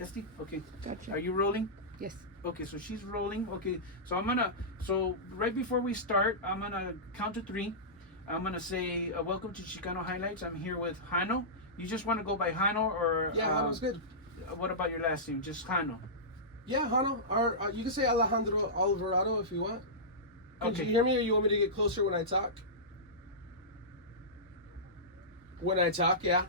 Esty? Okay. Gotcha. Are you rolling? Yes. Okay, so she's rolling. Okay, so right before we start, I'm gonna count to three. I'm gonna say, welcome to Chicano Highlights. I'm here with Hano. You just want to go by Hano or? Yeah, Hano's good. What about your last name? Just Hano. Yeah, Hano. Or you can say Alejandro Alvarado if you want. Can Okay. you hear me, or you want me to get closer when I talk? When I talk, yeah.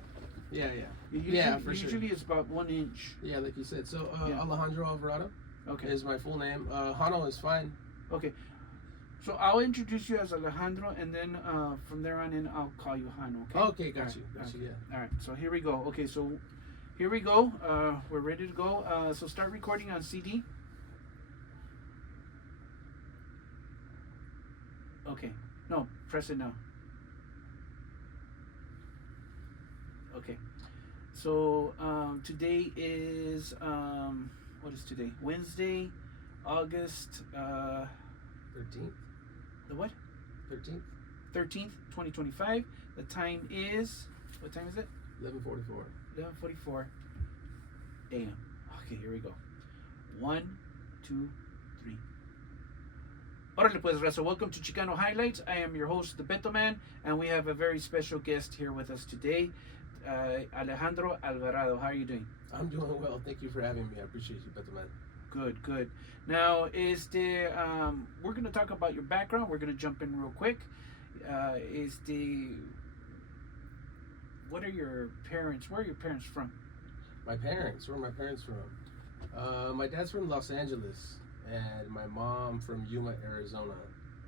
Yeah. Usually it's about 1 inch. Yeah, like you said. So Yeah. Alejandro Alvarado Okay. is my full name. Hano is fine. Okay. So I'll introduce you as Alejandro, and then from there on in, I'll call you Hano. Okay. Okay, got you. Okay. Yeah. All right. So here we go. Okay. So here we go. We're ready to go. So start recording on CD. Okay. No, press it now. Okay. So today is what is today? Wednesday, August 13th. the what? 13th. 13th, 2025. The time is, what time is it? 11:44. 11:44 a.m. Okay, here we go. 1, 2, 3. Órale pues, Raza. Welcome to Chicano Highlights. I am your host, the Beto-man, and we have a very special guest here with us today, Alejandro Alvarado. How are you doing? I'm doing well. Thank you for having me. I appreciate you, Beto-man. Good, good. Now, we're going to talk about your background. We're going to jump in real quick. What are your parents? Where are your parents from? My parents. Where are my parents from? My dad's from Los Angeles, and my mom from Yuma, Arizona.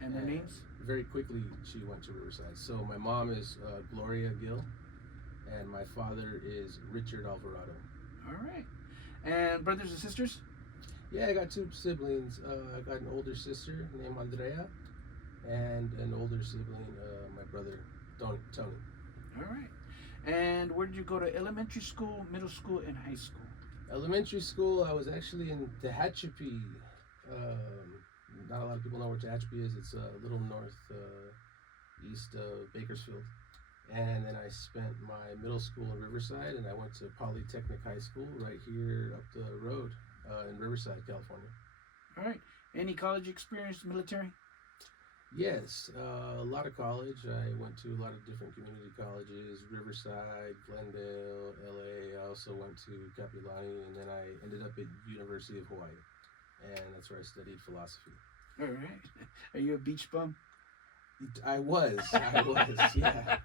And their names? Very quickly, she went to Riverside. So my mom is Gloria Gill, and my father is Richard Alvarado. All right. And brothers and sisters? Yeah, I got two siblings. I got an older sister named Andrea, and an older sibling, my brother, Tony. All right. And where did you go to elementary school, middle school, and high school? Elementary school, I was actually in Tehachapi. Not a lot of people know where Tehachapi is. It's a little east of Bakersfield. And then I spent my middle school in Riverside, and I went to Polytechnic High School right here up the road in Riverside, California. All right. Any college experience, military? Yes, a lot of college. I went to a lot of different community colleges, Riverside, Glendale, LA. I also went to Capilani, and then I ended up at University of Hawaii, and that's where I studied philosophy. All right. Are you a beach bum? I was, yeah.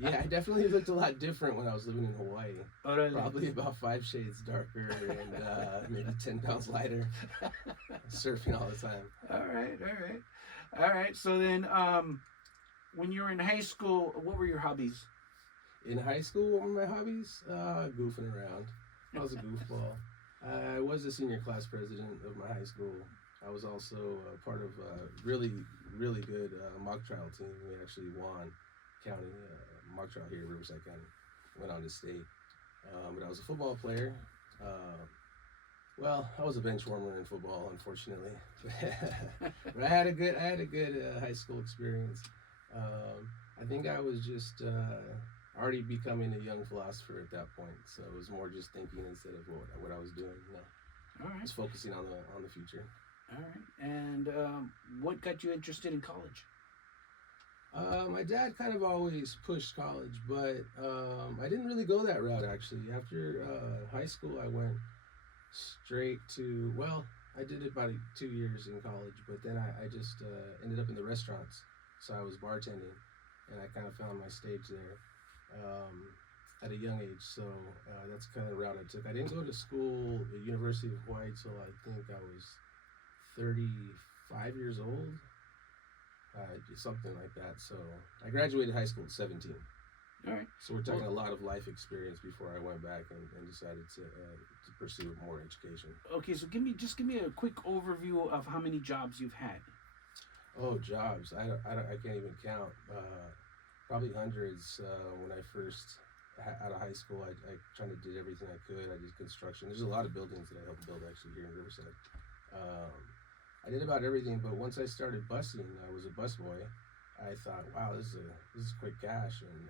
Yeah, I definitely looked a lot different when I was living in Hawaii. Probably about 5 shades darker and maybe 10 pounds lighter. Surfing all the time. All right. So then, when you were in high school, what were your hobbies? In high school, what were my hobbies? Goofing around. I was a goofball. I was the senior class president of my high school. I was also part of a really, really good mock trial team. We actually won county mock trial here in Riverside County. Went on to state. But I was a football player. Well, I was a bench warmer in football, unfortunately. But I had a good high school experience. I think I was just already becoming a young philosopher at that point. So it was more just thinking instead of what I was doing. All right. Just focusing on the future. All right. And what got you interested in college? My dad kind of always pushed college, but I didn't really go that route, actually. After high school, I went straight to, I did it about 2 years in college, but then I just ended up in the restaurants. So I was bartending, and I kind of found my stage there at a young age. So that's kind of the route I took. I didn't go to school at University of Hawaii till I think I was 35 years old, something like that. So I graduated high school at 17. All right. So we're talking a lot of life experience before I went back and decided to pursue more education. Okay, so give me a quick overview of how many jobs you've had. Oh, jobs! I can't even count. Probably hundreds. When I first out of high school, I kind of did everything I could. I did construction. There's a lot of buildings that I helped build actually here in Riverside. I did about everything, but once I started busing, I was a busboy. I thought, wow, this is quick cash, and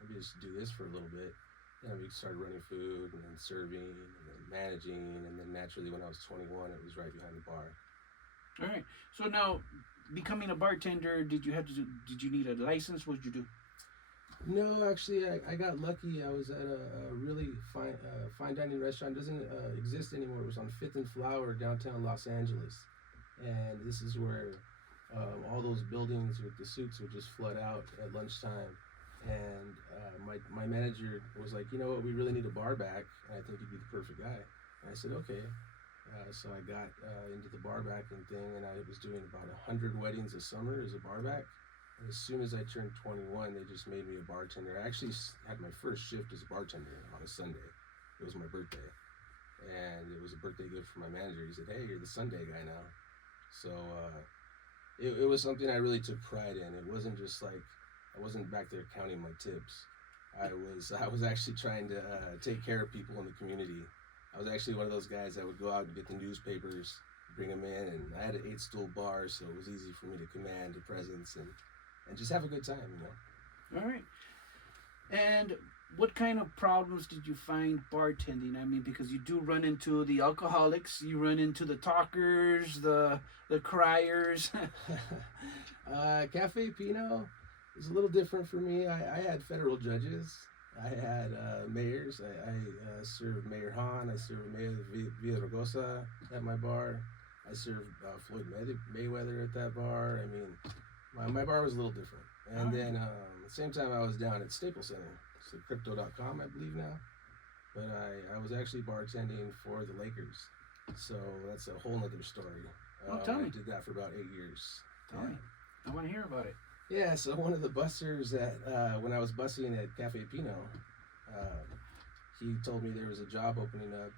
maybe just do this for a little bit. we started running food and then serving and then managing, and then naturally when I was 21, it was right behind the bar. All right. So now, becoming a bartender, did you need a license? What did you do? No, actually, I got lucky. I was at a really fine dining restaurant. It doesn't exist anymore. It was on 5th and Flower, downtown Los Angeles. And this is where all those buildings with the suites would just flood out at lunchtime. And my manager was like, you know what, we really need a bar back. And I think you'd be the perfect guy. And I said, okay. So I got into the bar backing thing, and I was doing about 100 weddings a summer as a bar back. And as soon as I turned 21, they just made me a bartender. I actually had my first shift as a bartender on a Sunday. It was my birthday. And it was a birthday gift from my manager. He said, hey, you're the Sunday guy now. So it was something I really took pride in. It wasn't just like, I wasn't back there counting my tips. I was actually trying to take care of people in the community. I was actually one of those guys that would go out and get the newspapers, bring them in, and I had an 8-stool bar, so it was easy for me to command a presence and just have a good time, you know. All right. And what kind of problems did you find bartending? I mean, because you do run into the alcoholics, you run into the talkers, the criers. Cafe Pinot is a little different for me. I had federal judges. I had mayors. I served Mayor Hahn. I served Mayor Villaraigosa at my bar. I served Floyd Mayweather at that bar. I mean, my bar was a little different. And then at the same time, I was down at Staples Center, so crypto.com, I believe now. But I was actually bartending for the Lakers. So that's a whole nother story. Tell me. I did that for about 8 years. Tell me. I want to hear about it. Yeah, so one of the bussers when I was bussing at Cafe Pinot, he told me there was a job opening up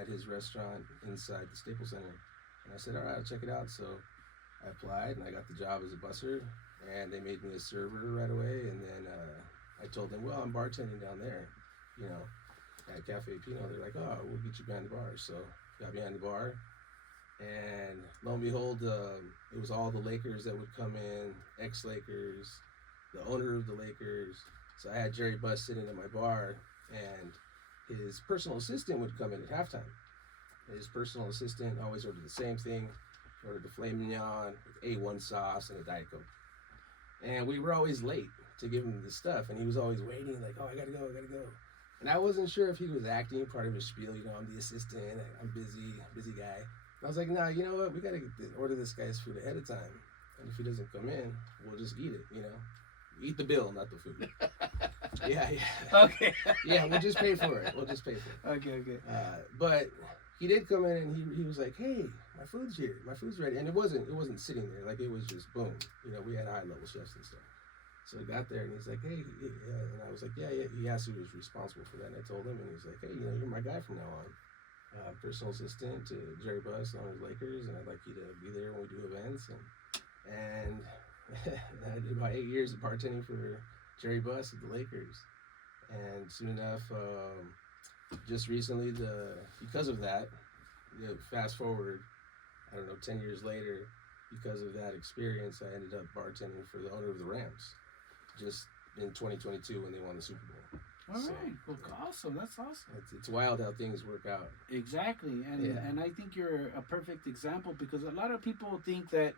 at his restaurant inside the Staples Center. And I said, all right, I'll check it out. So I applied and I got the job as a busser, and they made me a server right away. And then I told them, well, I'm bartending down there, you know, at Cafe Pinot. They're like, oh, we'll get you behind the bar. So got behind the bar. And lo and behold, it was all the Lakers that would come in, ex-Lakers, the owner of the Lakers. So I had Jerry Buss sitting at my bar, and his personal assistant would come in at halftime. His personal assistant always ordered the same thing, ordered the filet mignon with A1 sauce and a Diet Coke. And we were always late to give him the stuff, and he was always waiting, like, oh, I gotta go. And I wasn't sure if he was acting part of his spiel, you know, I'm the assistant, I'm busy guy. I was like, nah, you know what? We got to order this guy's food ahead of time. And if he doesn't come in, we'll just eat it, you know? Eat the bill, not the food. Yeah. Okay. Yeah, we'll just pay for it. Okay. But he did come in, and he was like, hey, my food's here. My food's ready. And it wasn't sitting there. Like, it was just boom. You know, we had high-level chefs and stuff. So he got there, and he's like, hey. And I was like, yeah. He asked who was responsible for that. And I told him, and he's like, hey, you know, you're my guy from now on. Personal assistant to Jerry Buss on his Lakers, and I'd like you to be there when we do events. And I did about 8 years of bartending for Jerry Buss at the Lakers. And soon enough, just recently, because of that, you know, fast forward, I don't know, 10 years later, because of that experience, I ended up bartending for the owner of the Rams, just in 2022 when they won the Super Bowl. All right. Well, awesome. That's awesome. It's wild how things work out. Exactly. And I think you're a perfect example, because a lot of people think that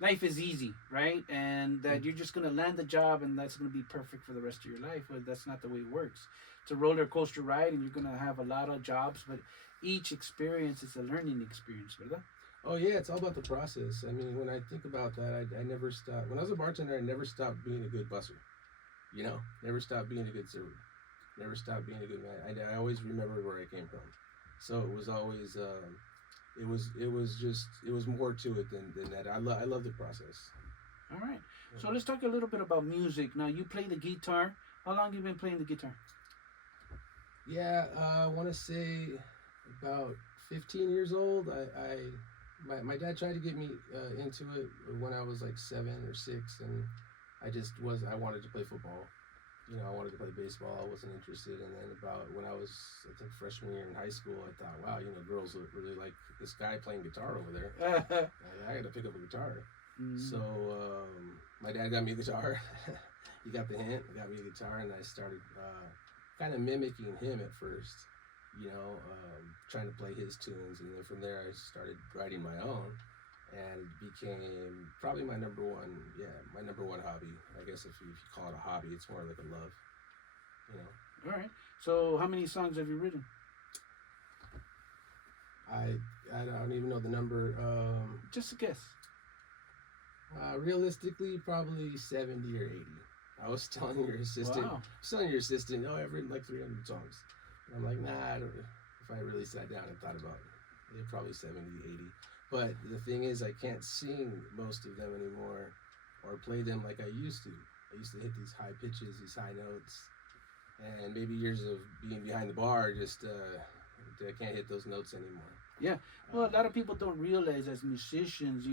life is easy, right? And that you're just going to land the job and that's going to be perfect for the rest of your life. Well, that's not the way it works. It's a roller coaster ride, and you're going to have a lot of jobs, but each experience is a learning experience, ¿verdad? Oh, yeah. It's all about the process. I mean, when I think about that, I never stopped. When I was a bartender, I never stopped being a good busser. You know, never stopped being a good server. Never stopped being a good man. I always remembered where I came from. So it was always, it was more to it than that. I love the process. All right. So let's talk a little bit about music. Now, you play the guitar. How long have you been playing the guitar? Yeah, I want to say about 15 years old. My dad tried to get me into it when I was like 7 or 6, and I wanted to play football. You know, I wanted to play baseball. I wasn't interested. And then about when I was, I think, freshman year in high school, I thought, wow, you know, girls would really like this guy playing guitar over there. I got to pick up a guitar. So my dad got me a guitar. He got the hint, got me a guitar, and I started kind of mimicking him at first, trying to play his tunes, and then from there I started writing my own, and it became probably my number one hobby. I guess if you call it a hobby, it's more like a love, you know. All right. So how many songs have you written? I don't even know the number. Just a guess. Realistically, probably 70 or 80. I was telling your assistant. Wow. Oh, I've written like 300 songs. And I'm like, nah, I don't. If I really sat down and thought about it, probably 70, 80. But the thing is, I can't sing most of them anymore, or play them like I used to. I used to hit these high pitches, these high notes, and maybe years of being behind the bar, just I can't hit those notes anymore. Yeah. Well, a lot of people don't realize as musicians,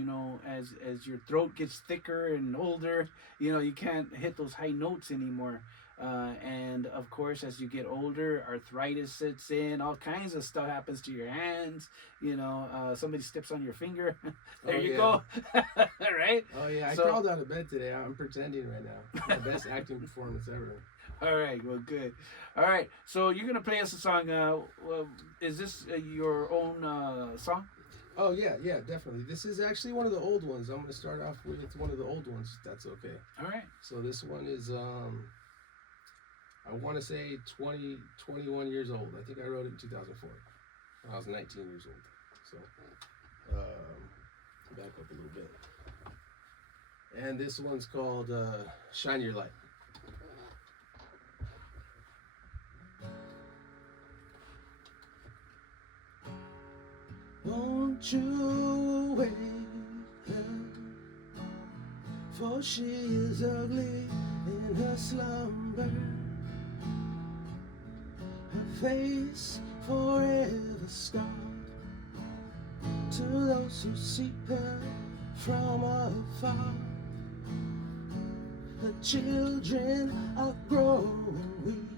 as your throat gets thicker and older, you can't hit those high notes anymore. And of course, as you get older, arthritis sets in, all kinds of stuff happens to your hands. Somebody steps on your finger. There you go. Right? Oh, yeah. I crawled out of bed today. I'm pretending right now. My best acting performance ever. All right, well, good. All right, so you're going to play us a song. Is this your own song? Oh, yeah, definitely. This is actually one of the old ones. I'm going to start off with one of the old ones, if that's okay. All right. So this one is, I want to say 21 years old. I think I wrote it in 2004 when I was 19 years old. So, back up a little bit. And this one's called Shine Your Light. Won't you wake her, for she is ugly in her slumber, her face forever scarred, to those who seek her from afar. The children are growing weak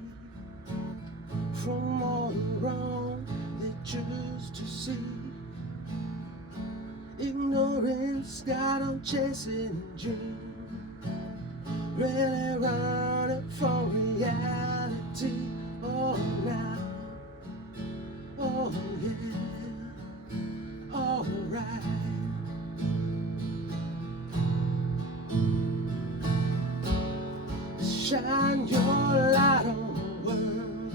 from all the wrong they choose to see. Ignorance got them chasing a dream, really running from reality. Oh, now, oh yeah, alright. Shine your light on the world,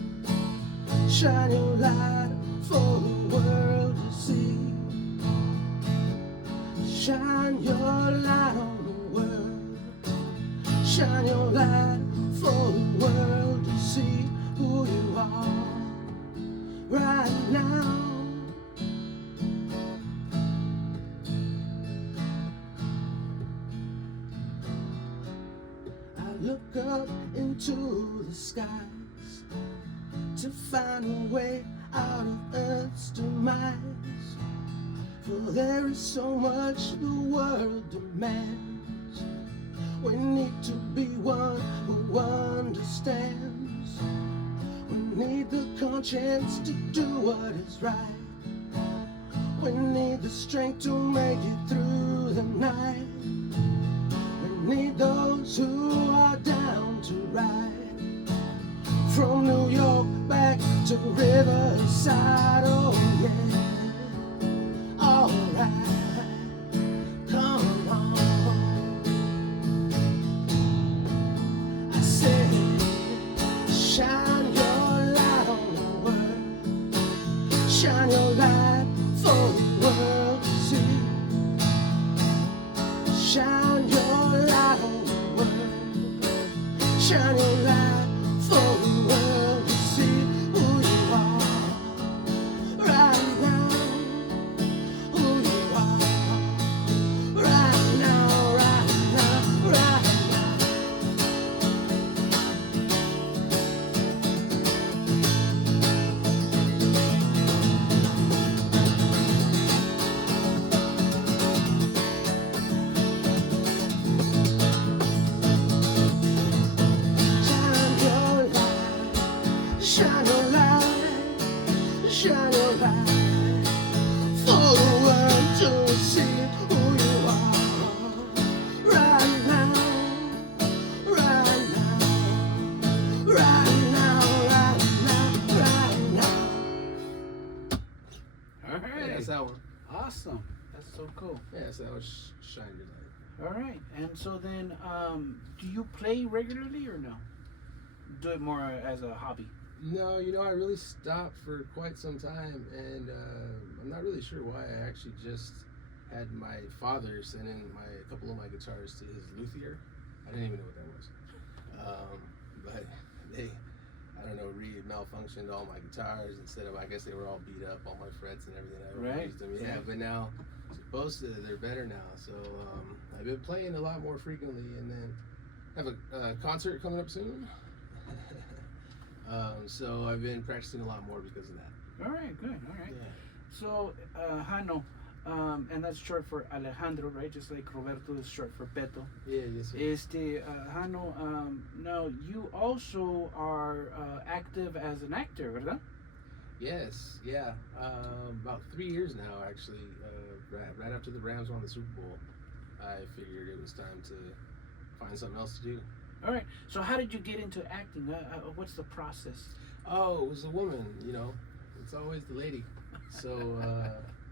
shine your light for the world to see. Shine your light on the world, shine your light for the world to see who you are right now. I look up into the skies to find a way out of Earth's demise. For there is so much the world demands. We need to be one who understands. We need the conscience to do what is right. We need the strength to make it through the night. We need those who are down to ride from New York back to Riverside. Oh yeah. Alright, come on. I said, shine your light on the world, shine your light for the world to see. Shine your light on the world, shine your light for the world to see who you are right now. Shine your light. All right. Yeah, that's that one. Awesome. That's so cool. Yeah, so that was Shine Your Light. All right. And so then, do you play regularly or no? Do it more as a hobby? No, I really stopped for quite some time, and I'm not really sure why. I actually just had my father send in a couple of my guitars to his luthier. I didn't even know what that was. But they, I don't know, malfunctioned all my guitars instead of, I guess they were all beat up, all my frets and everything. I used them. Yeah, but now, they're better now. So I've been playing a lot more frequently, and then have a concert coming up soon. So I've been practicing a lot more because of that. All right, good. All right. Yeah. So, Jano, and that's short for Alejandro, right? Just like Roberto is short for Beto. Yeah, yes, sir. Jano, now you also are active as an actor, ¿verdad? Yes, yeah. About 3 years now, actually. Right after the Rams won the Super Bowl, I figured it was time to find something else to do. All right. So how did you get into acting? What's the process? Oh, it was a woman, It's always the lady. So,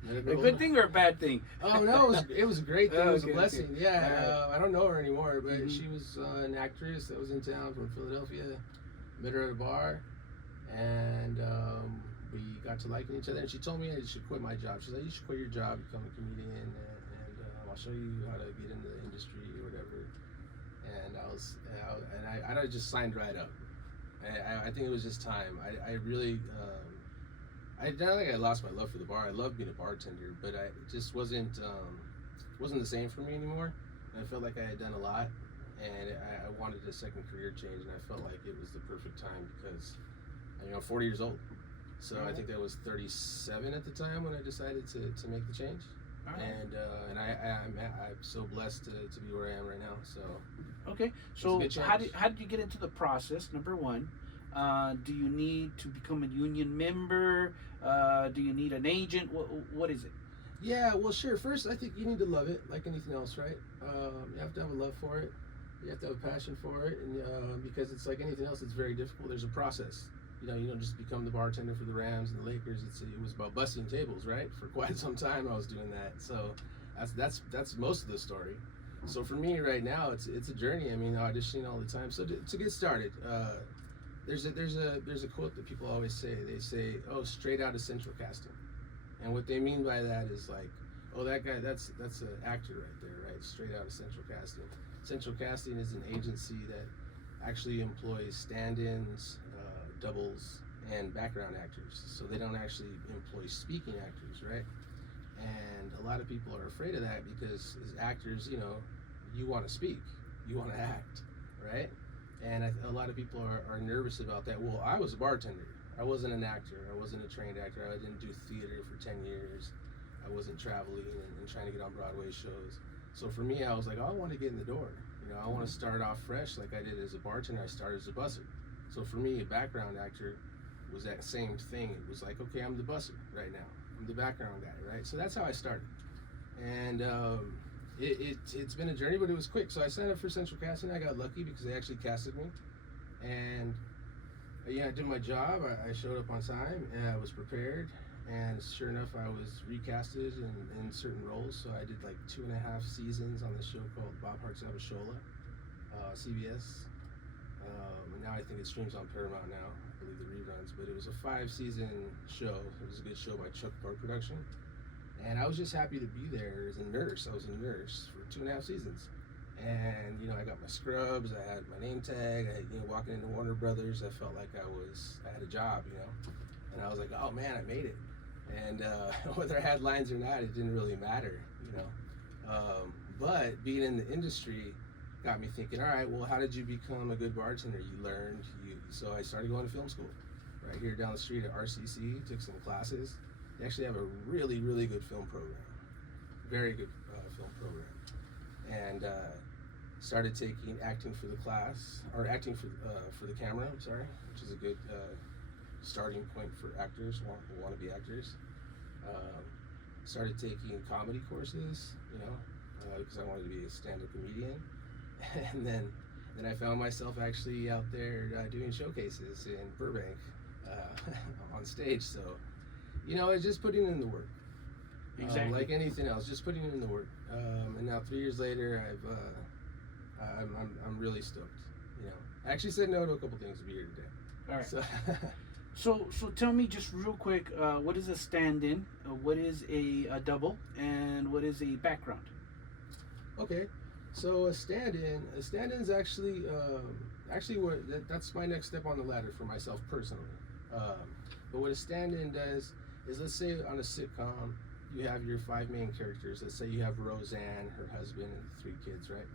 a good thing or a bad thing? Oh, no, it was a great thing. It was a blessing. Okay. Yeah, Right. I don't know her anymore, but she was an actress that was in town from Philadelphia. Met her at a bar, and we got to liking each other. And she told me I should quit my job. She's like, you should quit your job, become a comedian, and I'll show you how to get into the industry or whatever. And I just signed right up. I think it was just time. I really, I don't think I lost my love for the bar. I love being a bartender, but it just wasn't the same for me anymore. I felt like I had done a lot, and I wanted a second career change, and I felt like it was the perfect time because, I'm 40 years old. So I think that was 37 at the time when I decided to make the change. Right. And I'm so blessed to be where I am right now. So okay. So how did you get into the process? Number one, do you need to become a union member? Do you need an agent? What is it? Yeah, well, sure. First, I think you need to love it, like anything else, right? You have to have a love for it. You have to have a passion for it, and because it's like anything else, it's very difficult. There's a process. You don't just become the bartender for the Rams and the Lakers. It was about busting tables, right? For quite some time, I was doing that. So that's most of the story. So for me right now, it's a journey. Auditioning all the time. So to get started, there's a quote that people always say. They say, "Oh, straight out of central casting," and what they mean by that is like, "Oh, that guy, that's an actor right there, right? Straight out of central casting." Central casting is an agency that actually employs stand-ins, doubles, and background actors. So they don't actually employ speaking actors, right? And a lot of people are afraid of that because as actors, you want to speak, you want to act, right? And a lot of people are nervous about that. Well, I was a bartender. I wasn't an actor. I wasn't a trained actor. I didn't do theater for 10 years. I wasn't traveling and trying to get on Broadway shows. So for me, I was like, I want to get in the door. I want to start off fresh like I did as a bartender. I started as a busser. So for me, a background actor was that same thing. It was like, okay, I'm the busser right now. I'm the background guy, right? So that's how I started. And it's been a journey, but it was quick. So I signed up for Central Casting. I got lucky because they actually casted me. And I did my job. I showed up on time, and I was prepared. And sure enough, I was recasted in certain roles. So I did like 2.5 seasons on this show called Bob Hart's Abishola, CBS. And now I think it streams on Paramount now. I believe the reruns. But it was a 5-season show. It was a good show by Chuck Park Production. And I was just happy to be there as a nurse. I was a nurse for 2.5 seasons. And, I got my scrubs. I had my name tag. I had, walking into Warner Brothers, I felt like I had a job, And I was like, oh man, I made it. And whether I had lines or not, it didn't really matter, But being in the industry got me thinking, all right, well, how did you become a good bartender? You learned, so I started going to film school right here down the street at RCC, took some classes. They actually have a really, really good film program, very good film program. And started taking acting for the class, or acting for the camera, which is a good starting point for actors who want to be actors. Started taking comedy courses, because I wanted to be a stand-up comedian. And then I found myself actually out there doing showcases in Burbank on stage. So, it's just putting in the work. Exactly. Like anything else, just putting in the work. And now 3 years later, I'm really stoked. I actually said no to a couple things to be here today. All right. So, So tell me just real quick, what is a stand-in? What is a double? And what is a background? okay. So a stand-in is actually that's my next step on the ladder for myself personally. But what a stand-in does is, let's say on a sitcom, you have your 5 main characters. Let's say you have Roseanne, her husband, and 3 kids, right?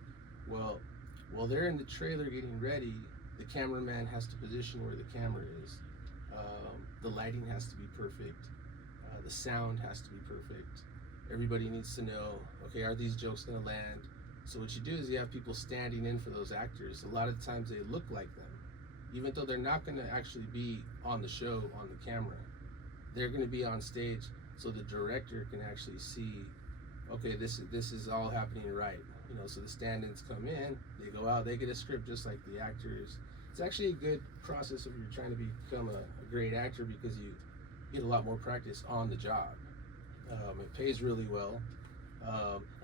Well, while they're in the trailer getting ready, the cameraman has to position where the camera is. The lighting has to be perfect. The sound has to be perfect. Everybody needs to know, okay, are these jokes going to land? So what you do is you have people standing in for those actors. A lot of times they look like them, even though they're not going to actually be on the show, on the camera. They're going to be on stage, so the director can actually see, okay, this is all happening right. So the stand-ins come in, they go out, they get a script just like the actors. It's actually a good process if you're trying to become a great actor, because you get a lot more practice on the job. It pays really well.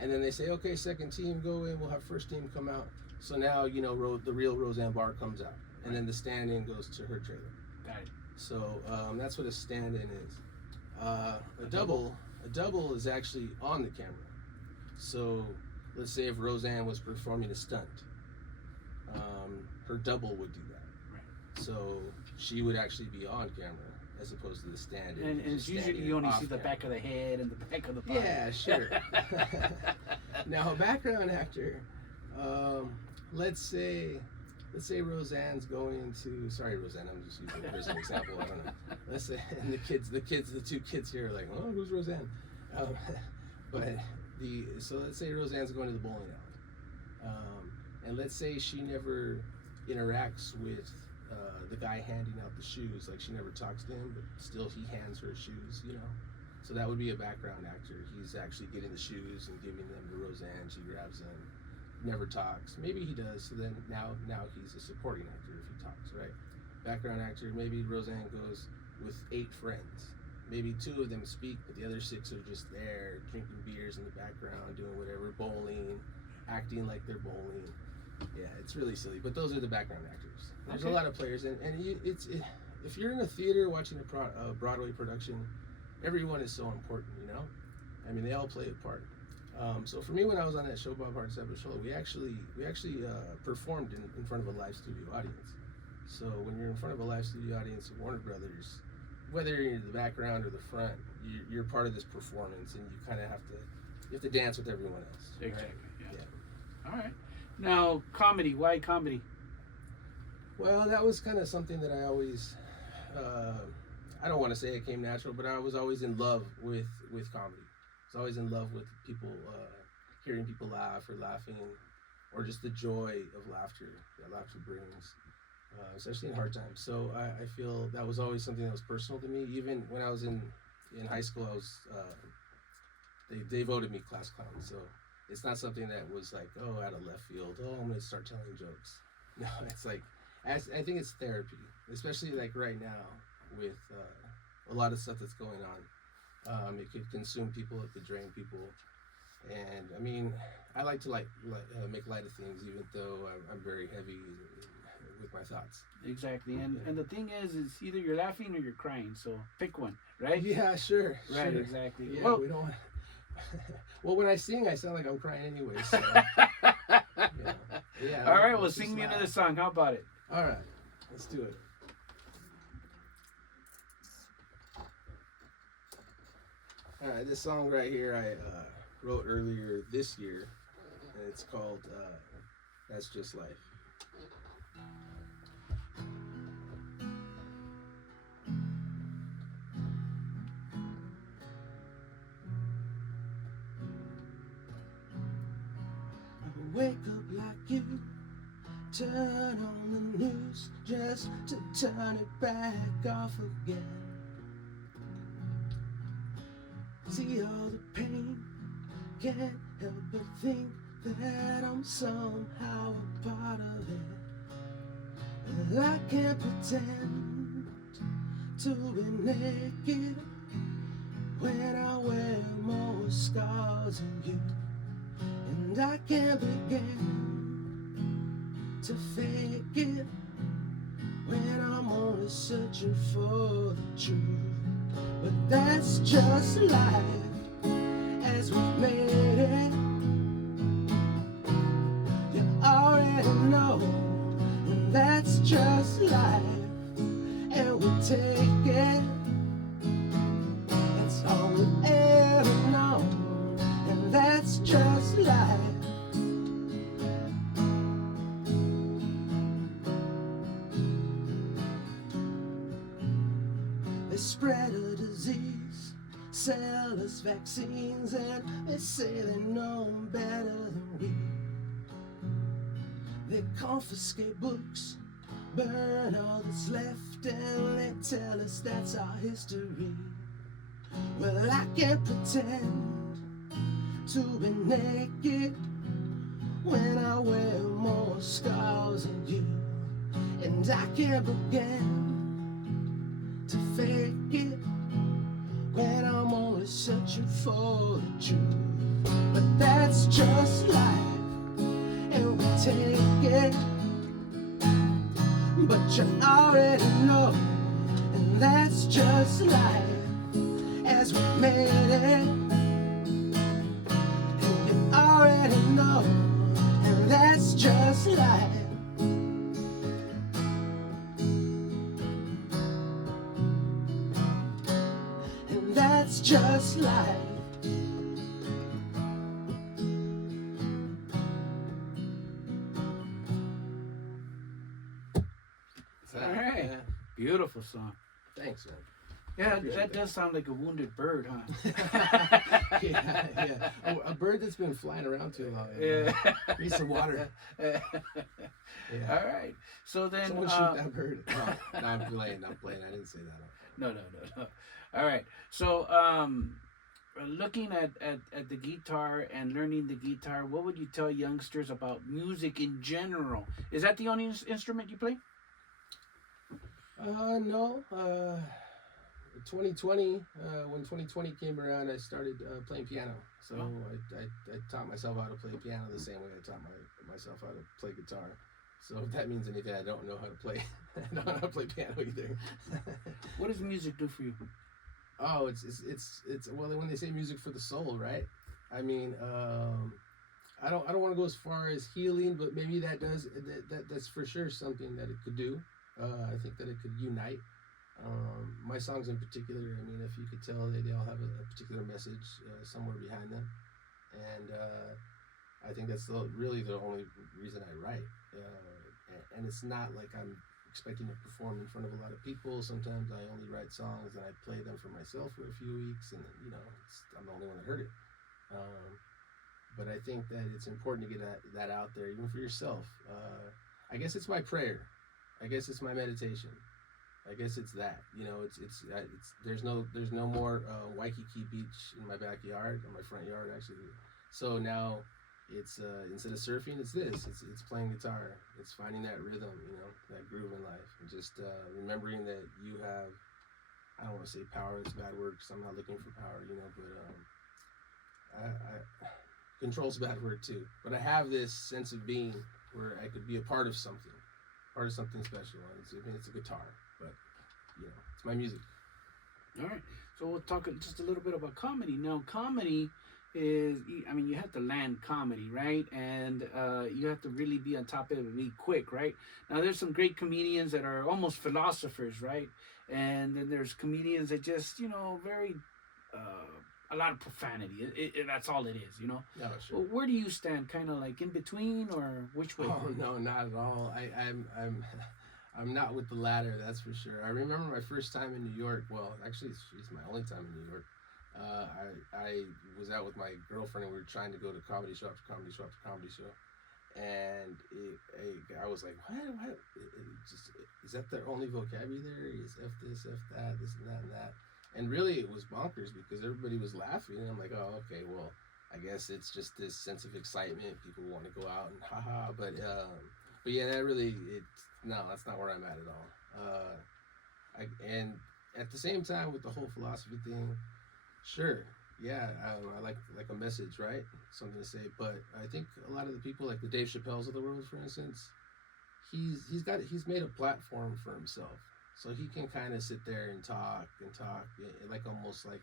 And then they say, okay, second team, go in, we'll have first team come out. So now, the real Roseanne Barr comes out, and then the stand-in goes to her trailer. Got it. So that's what a stand-in is. A double is actually on the camera. So let's say if Roseanne was performing a stunt, her double would do that. Right. So she would actually be on camera as opposed to the stand-in. And it's usually you only see the back of the head and the back of the body. Yeah, sure. Now a background actor, let's say Roseanne's going to, sorry Roseanne, I'm just using her as an example, I don't know. Let's say, and the 2 kids here are like, oh, who's Roseanne? So let's say Roseanne's going to the bowling alley. And let's say she never interacts with the guy handing out the shoes, like she never talks to him, but still he hands her shoes, So that would be a background actor. He's actually getting the shoes and giving them to Roseanne. She grabs them, never talks. Maybe he does, so then now he's a supporting actor if he talks, right? Background actor, maybe Roseanne goes with 8 friends. Maybe 2 of them speak, but the other 6 are just there, drinking beers in the background, doing whatever, bowling, acting like they're bowling. Yeah, it's really silly, but those are the background actors. There's a lot of players, and if you're in a theater watching a Broadway production, everyone is so important, I mean, they all play a part. So for me, when I was on that show, Bob Hart's episode show, we actually performed in front of a live studio audience. So when you're in front of a live studio audience of Warner Brothers, whether you're in the background or the front, you're part of this performance, and you kind of have to dance with everyone else. Exactly. Right? Yeah. All right. Now, comedy. Why comedy? Well, that was kind of something that I always, I don't want to say it came natural, but I was always in love with comedy. I was always in love with people, hearing people laugh or laughing, or just the joy of laughter that laughter brings, especially in hard times. So I feel that was always something that was personal to me. Even when I was in high school, I was, they voted me class clown. So it's not something that was like, oh, out of left field, oh, I'm going to start telling jokes. No, it's like, I think it's therapy, especially like right now with a lot of stuff that's going on. It could consume people, it could drain people. And I mean, I like to make light of things, even though I'm very heavy with my thoughts. Exactly. And the thing is either you're laughing or you're crying. So pick one, right? Yeah, sure. Right, sure. exactly. Yeah, well, we don't want well, when I sing, I sound like I'm crying anyway. So, yeah. All right, well, sing me another song. How about it? All right, let's do it. All right, this song right here I wrote earlier this year, and it's called That's Just Life. Wake up like you, turn on the news just to turn it back off again. See all the pain, can't help but think that I'm somehow a part of it. I can't pretend to be naked when I wear more scars than you, and I can't begin to fake it when I'm only searching for the truth. But that's just life as we've made it. You already know, and that's just life, and we take it. It's all we've ever known, and that's just life. They spread a disease, sell us vaccines, and they say they know better than we. They confiscate books, burn all that's left, and they tell us that's our history. Well, I can't pretend to be naked when I wear more scars than you, and I can't begin to fake it when I'm only searching for the truth. But that's just life, and we take it. But you already know, and that's just life as we made it. And you already know, and that's just life. And that's just life. All right. Yeah. Beautiful song. Thanks, man. Yeah, Appreciate that that. does sound like a wounded bird, huh? Yeah. A bird that's been flying around too long. Yeah. Need some water. Yeah. All right. So then, Someone shoot that bird. No, I'm playing. I didn't say that. no. All right. So, looking at the guitar and learning the guitar, what would you tell youngsters about music in general? Is that the only instrument you play? No. 2020, when 2020 came around, I started playing piano. So I taught myself how to play piano the same way I taught myself how to play guitar. So if that means anything, I don't know how to play. I don't know how to play piano either. What does music do for you? Oh, it's well, when they say music for the soul, right? I mean, I don't want to go as far as healing, but maybe that's for sure something that it could do. I think that it could unite. My songs in particular, I mean, if you could tell, they all have a particular message somewhere behind them, and I think that's really the only reason I write. And it's not like I'm expecting to perform in front of a lot of people. Sometimes I only write songs and I play them for myself for a few weeks, and I'm the only one that heard it. But I think that it's important to get that out there, even for yourself. I guess it's my prayer. I guess it's my meditation. I guess it's that. There's no more Waikiki Beach in my backyard, or my front yard actually. So now it's instead of surfing, it's this. It's playing guitar. It's finding that rhythm, that groove in life, and just remembering that you have. I don't want to say power. It's a bad word because I'm not looking for power, but control's a bad word too. But I have this sense of being where I could be a part of something special. And it's a guitar, but it's my music. All right. So we'll talk just a little bit about comedy. Now, comedy is, you have to land comedy, right? And you have to really be on top of it and be quick, right? Now, there's some great comedians that are almost philosophers, right? And then there's comedians that just, very, a lot of profanity. That's all it is, No, sure. Well, where do you stand? Kind of like in between, or which way? Oh no, not at all. I'm not with the latter, that's for sure. I remember my first time in New York. Well, actually, it's my only time in New York. I was out with my girlfriend, and we were trying to go to comedy show after comedy show after comedy show. And I was like, what? Is that their only vocabulary? Is F this, F that, this and that and that? And really, it was bonkers because everybody was laughing. And I'm like, oh, okay, well, I guess it's just this sense of excitement. People want to go out and haha. But yeah, that's not where I'm at all. And at the same time, with the whole philosophy thing, Sure. Yeah, I like a message, right? Something to say. But I think a lot of the people, like the Dave Chappelle's of the world, for instance, he's made a platform for himself, so he can kind of sit there and talk, like almost like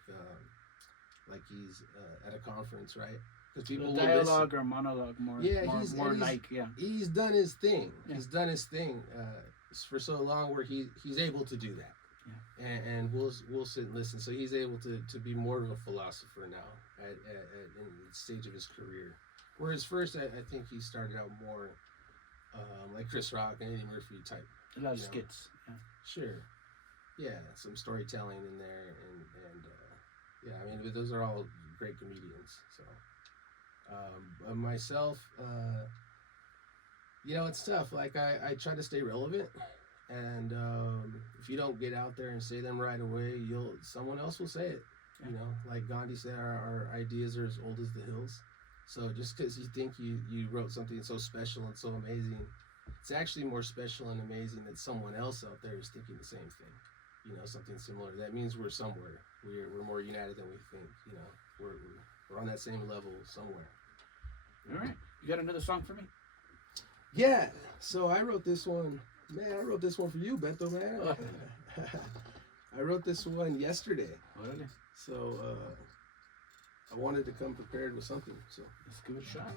he's at a conference, right? Because people will dialogue listen. or monologue more. Yeah, more like yeah. He's done his thing. Yeah. He's done his thing for so long where he's able to do that. Yeah. And we'll sit and listen. So he's able to be more of a philosopher now in the stage of his career. Whereas first, I think he started out more like Chris Rock and Eddie Murphy type. A lot of skits. Yeah. Sure. Yeah, some storytelling in there, and yeah, I mean those are all great comedians. So myself, it's tough. Like I try to stay relevant. And if you don't get out there and say them right away, someone else will say it. Yeah. Like Gandhi said, our ideas are as old as the hills. So just because you think you wrote something so special and so amazing, it's actually more special and amazing that someone else out there is thinking the same thing. Something similar. That means we're somewhere. We're more united than we think. We're on that same level somewhere. All right. You got another song for me? Yeah. So I wrote this one. Man, I wrote this one for you, Beto-man. I wrote this one yesterday. Really? So I wanted to come prepared with something. So let's give it a shot.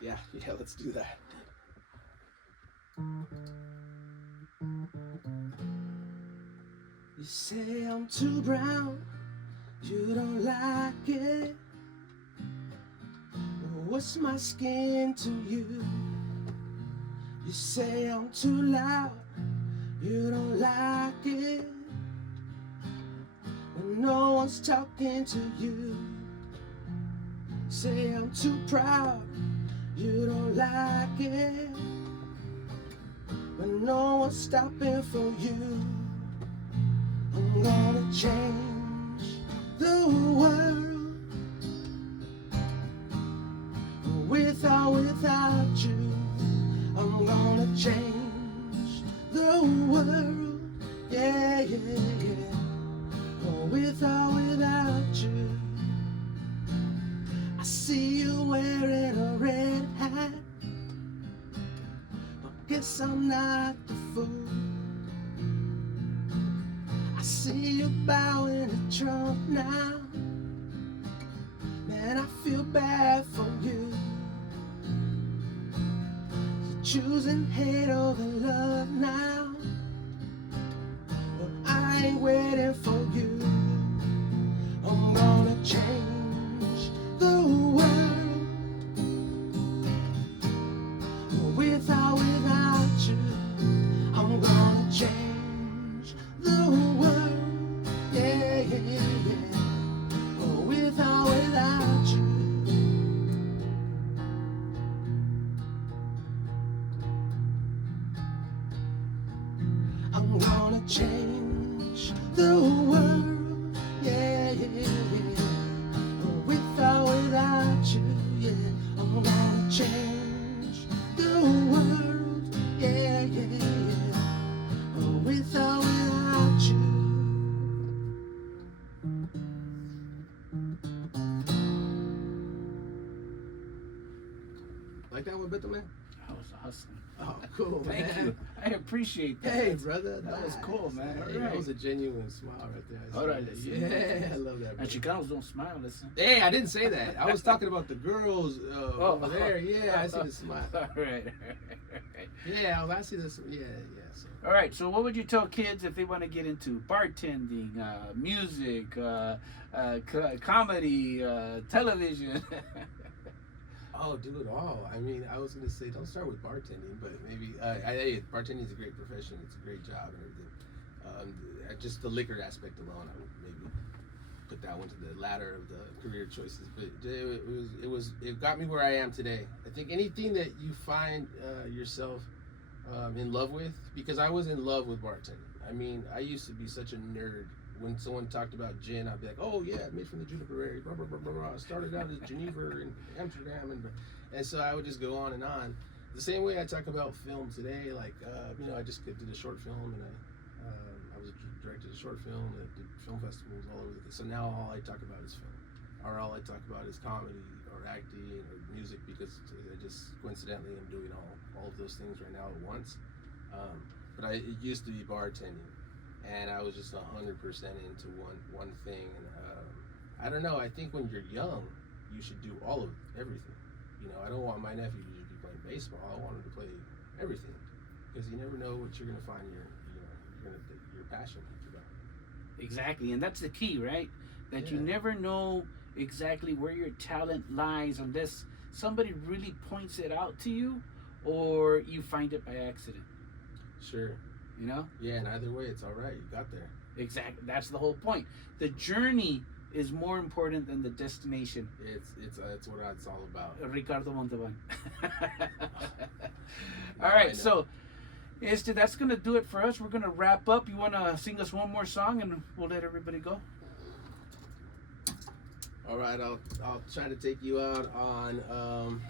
Yeah, let's do that. You say I'm too brown, you don't like it. What's my skin to you? You say I'm too loud, you don't like it. When no one's talking to you. Say I'm too proud, you don't like it. When no one's stopping for you. I'm gonna change the world, with or without you. I'm gonna change the world, yeah, yeah, yeah. With or without you. I see you wearing a red hat. I guess I'm not the fool. I see you bowing to Trump now. Man, I feel bad for you. Choosing hate over love now, but I ain't waiting for you. I'm gonna change the world, with or without you. I'm gonna change the world, yeah, yeah, yeah, with or without you. I'm gonna change the world, yeah, yeah, yeah. With or without you, yeah. I'm gonna change the world, yeah, yeah, yeah. With or without you. Like that one, Beto-man? That was awesome. Oh, cool, Thank man. you. I appreciate that. Hey, brother. That was cool, man. Hey, All that right. was a genuine smile right there. All right, listen. Yeah, I love that. And brother. Chicanos don't smile, listen. Hey, I didn't say that. I was talking about the girls over there. Yeah, I see the smile. All right. Yeah, I see this. Yeah. So. All right. So, what would you tell kids if they want to get into bartending, music, comedy, television? Oh, do it all. I mean, I was gonna say don't start with bartending, but maybe bartending is a great profession. It's a great job and everything. Just the liquor aspect alone, I would maybe put that one to the ladder of the career choices. But it got me where I am today. I think anything that you find yourself in love with, because I was in love with bartending. I mean, I used to be such a nerd. When someone talked about gin, I'd be like, "Oh yeah, made from the juniper berry." Blah, blah, blah, blah, blah. I started out as Geneva and Amsterdam, and so I would just go on and on. The same way I talk about film today, like I just did a short film, and I was directed a short film that did film festivals all over the place. So now all I talk about is film, or all I talk about is comedy or acting or music, because I just coincidentally am doing all of those things right now at once. But it used to be bartending, and I was just 100% into one thing. And I don't know. I think when you're young, you should do all of everything. You know, I don't want my nephew to just be playing baseball. I want him to play everything, because you never know what you're gonna find your passion about. Exactly, and that's the key, right? That you Yeah. never know exactly where your talent lies unless somebody really points it out to you, or you find it by accident. Sure. You know? Yeah, and either way, it's all right. You got there. Exactly. That's the whole point. The journey is more important than the destination. It's what it's all about. Ricardo Montalban. No, All I right, know. so that's gonna do it for us. We're gonna wrap up. You wanna sing us one more song, and we'll let everybody go. All right, I'll try to take you out on.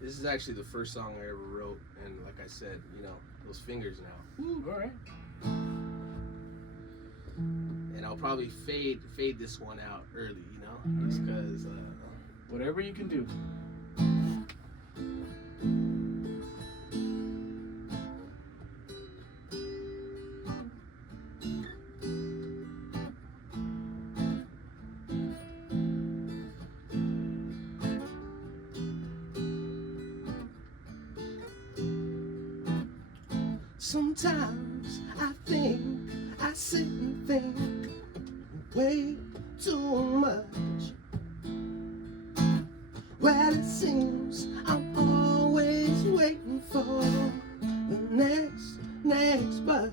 This is actually the first song I ever wrote, and like I said, you know, those fingers now. Woo, all right. And I'll probably fade this one out early, you know, just because. Whatever you can do. Sometimes I think, I sit and think way too much. Well, it seems I'm always waiting for the next buzz.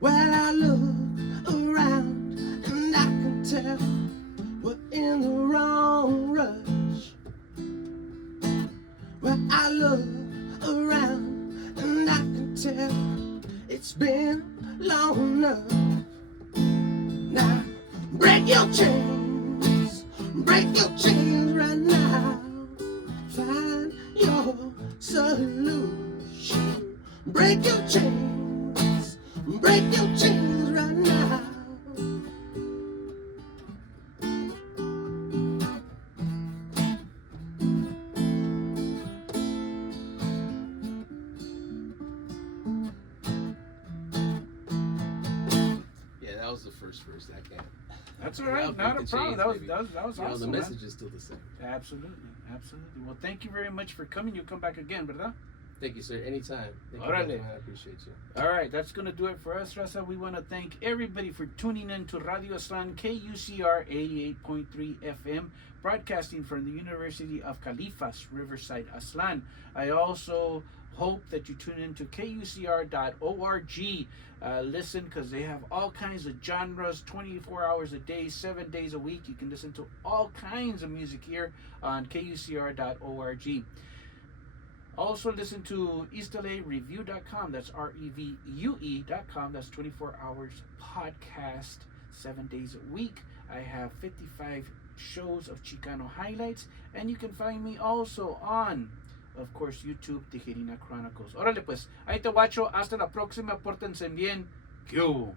Well, I look around and I can tell we're in the wrong rush. Well, I look around and I can tell it's been long enough. Now, break your chains right now. Find your solution. Break your chains right now. Yeah, that was the first verse. That can't. That's all right. Not a problem. That was You know, awesome. the man. message is still the same. Absolutely. Well, thank you very much for coming. You'll come back again, ¿verdad? Thank you, sir. Anytime. Thank you, Órale. man. I appreciate you. All right, that's going to do it for us, Raza. We want to thank everybody for tuning in to Radio Aslan, KUCR 88.3 FM, broadcasting from the University of Califas, Riverside, Aslan. I also hope that you tune in to KUCR.org. Listen, because they have all kinds of genres, 24 hours a day, 7 days a week. You can listen to all kinds of music here on KUCR.org. Also listen to EastLAReview.com. That's REVUE.com. That's 24 hours podcast, 7 days a week. I have 55 shows of Chicano Highlights, and you can find me also on, of course, YouTube, Tijerina Chronicles. Órale pues, ahí te guacho. Hasta la próxima. Pórtense bien. ¿Qué hubo?